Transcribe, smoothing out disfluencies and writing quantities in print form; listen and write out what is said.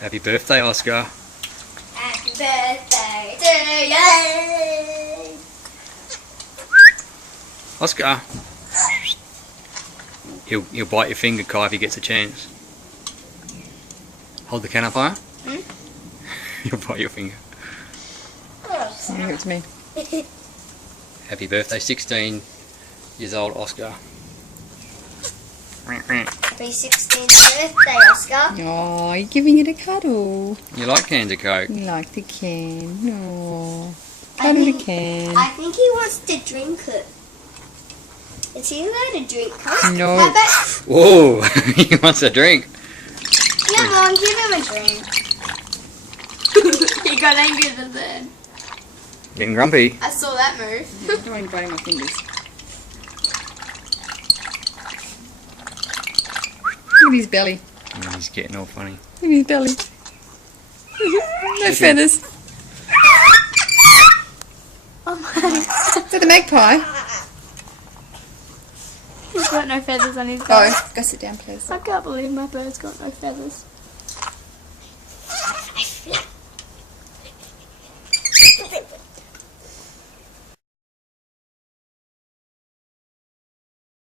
Happy birthday, Oscar. Happy birthday to you. Oscar. He'll bite your finger, Kai, if he gets a chance. Hold the can up higher. He'll bite your finger. Give it to me. Happy birthday, 16 years old, Oscar. Happy 16th birthday, Oscar. Oh, you're giving it a cuddle. You like cans of Coke? You like the can. Oh, cuddle the can. I think he wants to drink it. Is he allowed to drink Coke? No. I bet. Whoa, he wants a drink. Yeah, Mom, give him a drink. He got angry then. Getting grumpy. I saw that move. I don't want you biting my fingers. Look at his belly. He's getting all funny. Look at his belly. No feathers. Oh my. Is that the magpie? He's got no feathers on his Oh, back. go sit down, please. I can't believe my bird's got no feathers.